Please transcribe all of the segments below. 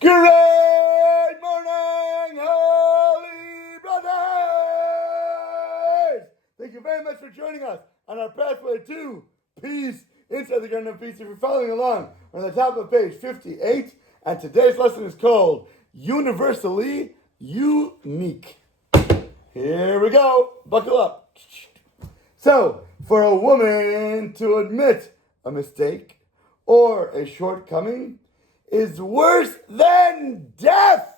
Good morning, Holy Brothers! Thank you very much for joining us on our pathway to peace inside the Garden of Peace. If you're following along, we're on the top of page 58, and today's lesson is called Universally Unique. Here we go. Buckle up. So, for a woman to admit a mistake or a shortcoming is worse than death.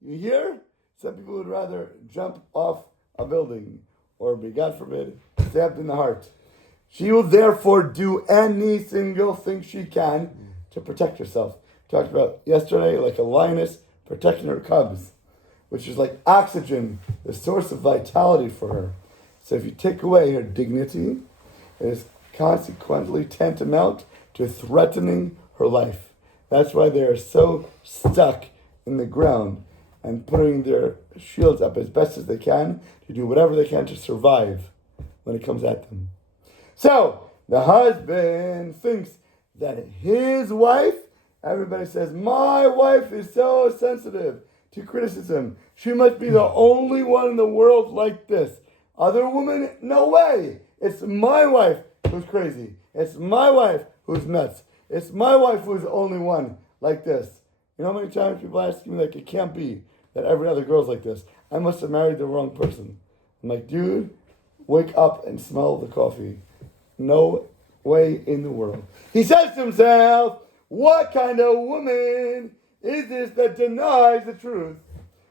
You hear? Some people would rather jump off a building or be, God forbid, stabbed in the heart. She will therefore do any single thing she can to protect herself. Talked about yesterday, like a lioness protecting her cubs, which is like oxygen, the source of vitality for her. So if you take away her dignity, it is consequently tantamount to threatening her life. That's why they are so stuck in the ground and putting their shields up as best as they can to do whatever they can to survive when it comes at them. So, the husband thinks that his wife, everybody says, my wife is so sensitive to criticism. She must be the only one in the world like this. Other women, no way. It's my wife who's crazy. It's my wife who's nuts. It's my wife who's the only one like this. You know how many times people ask me, like, it can't be that every other girl's like this. I must have married the wrong person. I'm like, dude, wake up and smell the coffee. No way in the world. He says to himself, what kind of woman is this that denies the truth?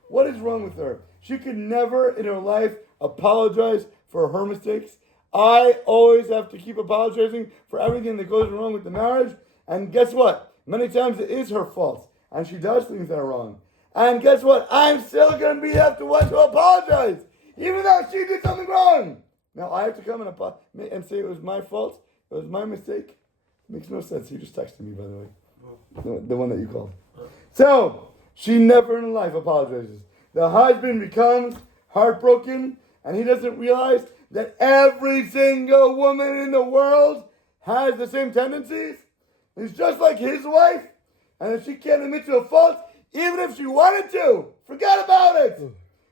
What is wrong with her? She could never in her life apologize for her mistakes. I always have to keep apologizing for everything that goes wrong with the marriage. And guess what? Many times it is her fault. And she does things that are wrong. And guess what? I'm still going to be have to want to apologize. Even though she did something wrong. Now I have to come and say it was my fault. It was my mistake. Makes no sense. You just texted me, by the way. The one that you called. So, she never in life apologizes. The husband becomes heartbroken. And he doesn't realize that every single woman in the world has the same tendencies. He's just like his wife, and if she can't admit to a fault, even if she wanted to, forget about it.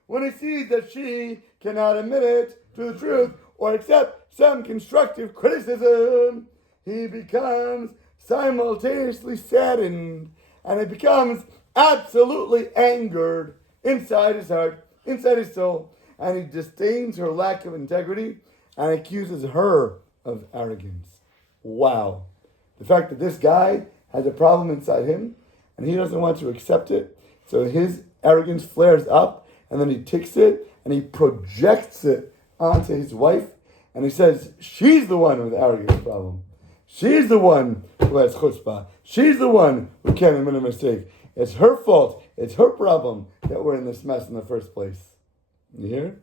When he sees that she cannot admit it to the truth or accept some constructive criticism, he becomes simultaneously saddened, and he becomes absolutely angered inside his heart, inside his soul, and he disdains her lack of integrity and accuses her of arrogance. Wow. The fact that this guy has a problem inside him and he doesn't want to accept it, so his arrogance flares up and then he takes it and he projects it onto his wife and he says, she's the one with the arrogance problem. She's the one who has chutzpah. She's the one who can't admit a mistake. It's her fault. It's her problem that we're in this mess in the first place. You hear?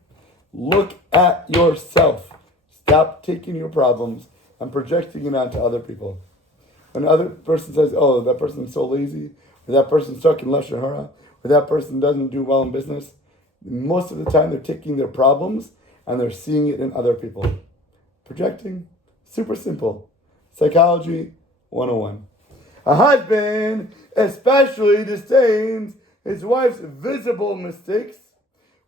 Look at yourself. Stop taking your problems and projecting it onto other people. When another person says, oh, that person's so lazy, or that person's stuck in Lashon Hara, or that person doesn't do well in business, most of the time they're taking their problems and they're seeing it in other people. Projecting, super simple. Psychology 101. A husband especially disdains his wife's visible mistakes,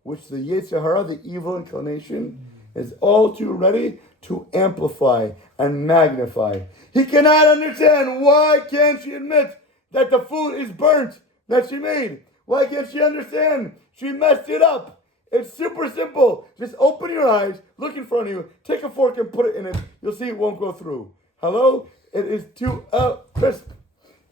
which the Yetzer Hara, the evil inclination, is all too ready to amplify and magnify. He cannot understand why can't she admit that the food is burnt that she made. Why can't she understand she messed it up? It's super simple. Just open your eyes, look in front of you, take a fork and put it in it. You'll see it won't go through. Hello? It is too crisp.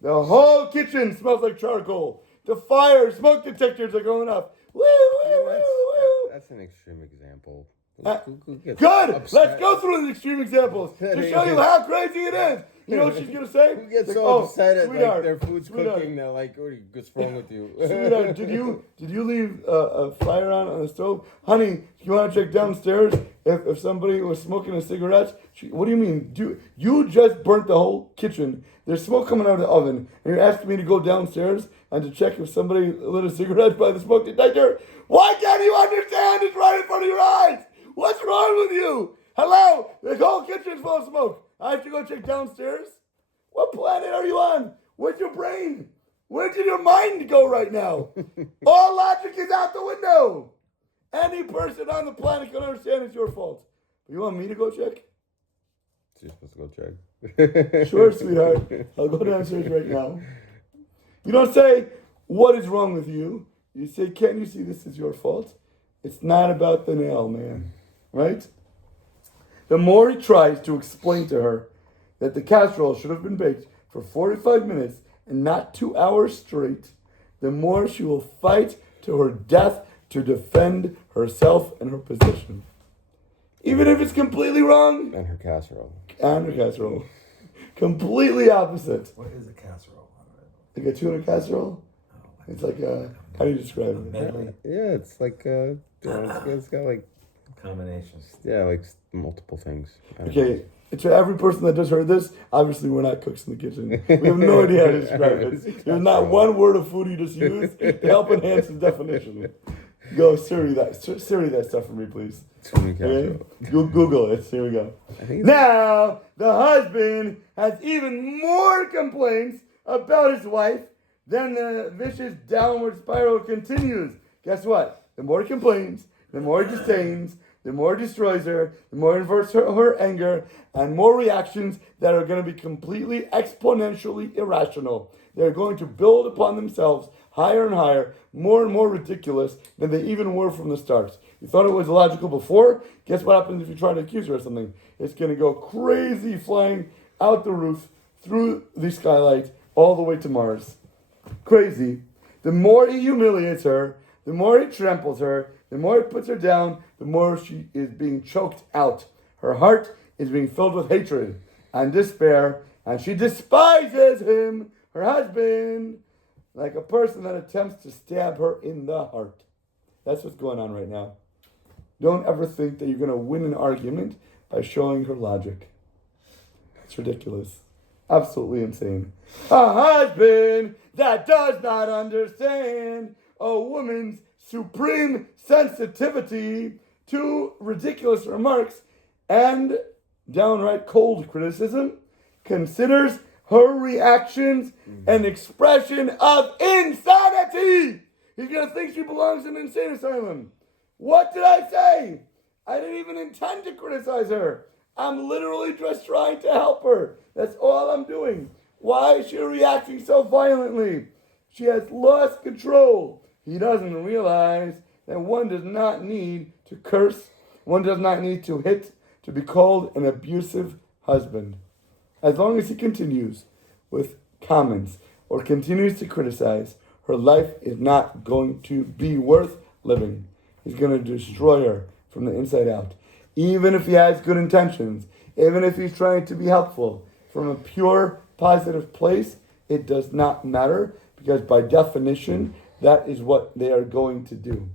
The whole kitchen smells like charcoal. The fire, smoke detectors are going up. Woo, woo, woo, woo. That's an extreme example. Good. Let's go through the extreme examples to show you how crazy it is. You know what she's gonna say? Who gets like, so upset at like their food's cooking? They're like, "What's wrong with you?" Sweetheart, did you leave a fire on the stove, honey? You want to check downstairs if somebody was smoking a cigarette? What do you mean? You just burnt the whole kitchen? There's smoke coming out of the oven, and you're asking me to go downstairs and to check if somebody lit a cigarette by the smoke detector? Why can't you understand? It's right in front of your eyes. What's wrong with you? Hello? The whole kitchen's full of smoke. I have to go check downstairs? What planet are you on? Where's your brain? Where where did your mind go right now? All logic is out the window. Any person on the planet can understand it's your fault. You want me to go check? You're supposed to go check. Sure, sweetheart. I'll go downstairs right now. You don't say, what is wrong with you? You say, can't you see this is your fault? It's not about the nail, man. Right? The more he tries to explain to her that the casserole should have been baked for 45 minutes and not 2 hours straight, the more she will fight to her death to defend herself and her position. Even if it's completely wrong. And her casserole. And her casserole. Completely opposite. What is a casserole? Like a tuna casserole? It's like a, how do you describe it? Medley Yeah, it's like, it's got like, combinations. yeah, like multiple things. Okay, to every person that just heard this, obviously we're not cooks in the kitchen. We have no idea how to describe it. There's not one word of food you just used to help enhance the definition. Go Siri that stuff for me, please. Tuna Okay? casserole. Google it. Here we go. Now, the husband has even more complaints about his wife. Then the vicious downward spiral continues. Guess what? The more he complains, the more he disdains, the more it destroys her, the more it inverts her anger, and more reactions that are going to be completely exponentially irrational. They're going to build upon themselves higher and higher, more and more ridiculous than they even were from the start. You thought it was illogical before? Guess what happens if you try to accuse her of something? It's going to go crazy, flying out the roof, through the skylight, all the way to Mars. Crazy. The more he humiliates her, the more he tramples her, the more he puts her down, the more she is being choked out. Her heart is being filled with hatred and despair, and she despises him, her husband, like a person that attempts to stab her in the heart. That's what's going on right now. Don't ever think that you're going to win an argument by showing her logic. It's ridiculous. Absolutely insane. A husband that does not understand a woman's supreme sensitivity to ridiculous remarks and downright cold criticism considers her reactions an expression of insanity. He's going to think she belongs in an insane asylum. What did I say? I didn't even intend to criticize her. I'm literally just trying to help her. That's all I'm doing. Why is she reacting so violently? She has lost control. He doesn't realize that one does not need to curse. One does not need to hit to be called an abusive husband. As long as he continues with comments or continues to criticize, her life is not going to be worth living. He's going to destroy her from the inside out. Even if he has good intentions, even if he's trying to be helpful, from a pure, positive place, it does not matter, because by definition, that is what they are going to do.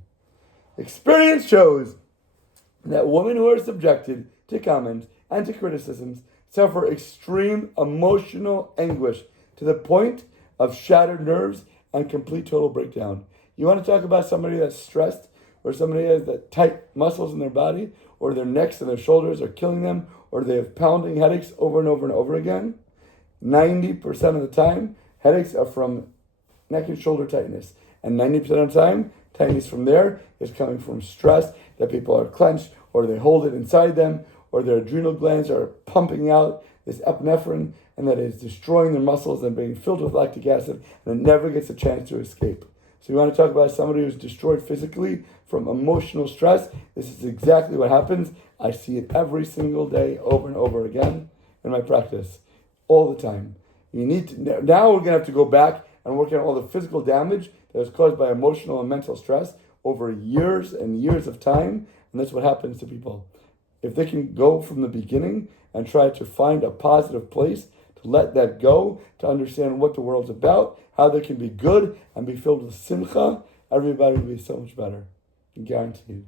Experience shows that women who are subjected to comments and to criticisms suffer extreme emotional anguish to the point of shattered nerves and complete total breakdown. You want to talk about somebody that's stressed, or somebody has that tight muscles in their body, or their necks and their shoulders are killing them, or they have pounding headaches over and over and over again? 90% of the time, headaches are from neck and shoulder tightness. And 90% of the time, tightness from there is coming from stress, that people are clenched, or they hold it inside them, or their adrenal glands are pumping out this epinephrine, and that is destroying their muscles and being filled with lactic acid, and it never gets a chance to escape. So you want to talk about somebody who's destroyed physically from emotional stress? This is exactly what happens. I see it every single day, over and over again in my practice, all the time. You need to, now we're going to have to go back and work on all the physical damage that was caused by emotional and mental stress over years and years of time, and that's what happens to people. If they can go from the beginning and try to find a positive place, to let that go, to understand what the world's about, how they can be good and be filled with simcha, everybody will be so much better. Guaranteed.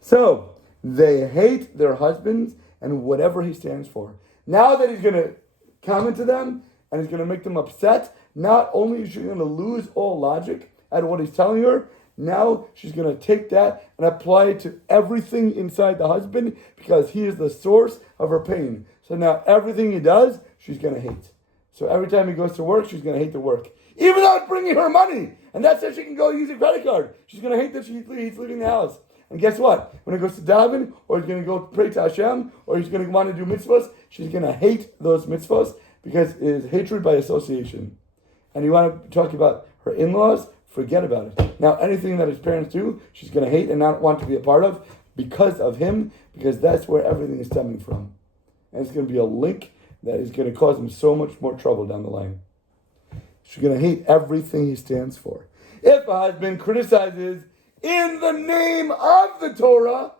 So, they hate their husbands and whatever he stands for. Now that he's going to comment to them and he's going to make them upset, not only is she going to lose all logic at what he's telling her, now she's going to take that and apply it to everything inside the husband, because he is the source of her pain. So now everything he does, she's going to hate. So every time he goes to work, she's going to hate the work. even though it's bringing her money. And that's how she can go use a credit card. She's going to hate that he's leaving the house. And guess what? When he goes to daven, or he's going to go pray to Hashem, or he's going to want to do mitzvahs, she's going to hate those mitzvahs because it is hatred by association. And you want to talk about her in-laws? Forget about it. Now, anything that his parents do, she's going to hate and not want to be a part of because of him, because that's where everything is stemming from. And it's going to be a link that is going to cause him so much more trouble down the line. She's going to hate everything he stands for. If a husband criticizes in the name of the Torah,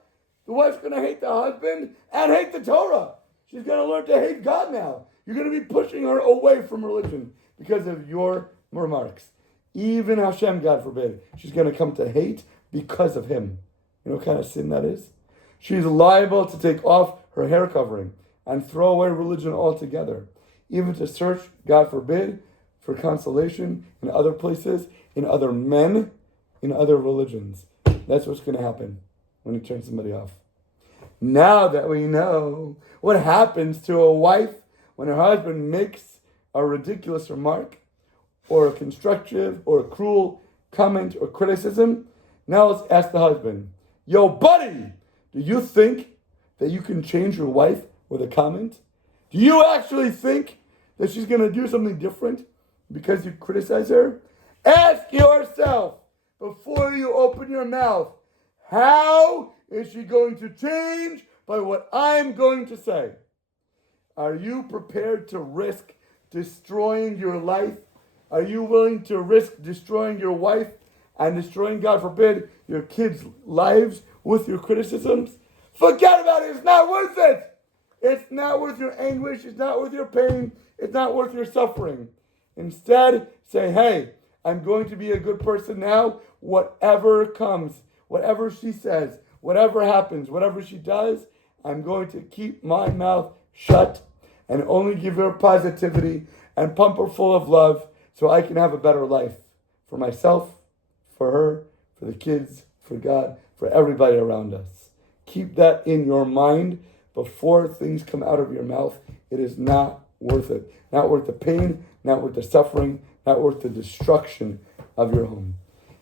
the wife's going to hate the husband and hate the Torah. She's going to learn to hate God now. You're going to be pushing her away from religion because of your remarks. Even Hashem, God forbid, she's going to come to hate because of him. You know what kind of sin that is? She's liable to take off her hair covering and throw away religion altogether. Even to search, God forbid, for consolation in other places, in other men, in other religions. That's what's going to happen when you turn somebody off. Now that we know what happens to a wife when her husband makes a ridiculous remark, or a constructive or a cruel comment or criticism, now let's ask the husband, yo, buddy, do you think that you can change your wife with a comment? Do you actually think that she's going to do something different because you criticize her? Ask yourself before you open your mouth, how is she going to change by what I'm going to say? Are you prepared to risk destroying your life? Are you willing to risk destroying your wife and destroying, God forbid, your kids' lives with your criticisms? Forget about it. It's not worth it. It's not worth your anguish. It's not worth your pain. It's not worth your suffering. Instead, say, hey, I'm going to be a good person now. Whatever comes, whatever she says, whatever happens, whatever she does, I'm going to keep my mouth shut and only give her positivity and pump her full of love so I can have a better life for myself, for her, for the kids, for God, for everybody around us. Keep that in your mind before things come out of your mouth. It is not worth it. Not worth the pain, not worth the suffering, not worth the destruction of your home.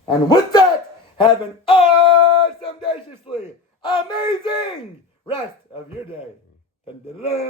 And with that, have an awesome, audaciously amazing rest of your day. Dun, dun, dun, dun.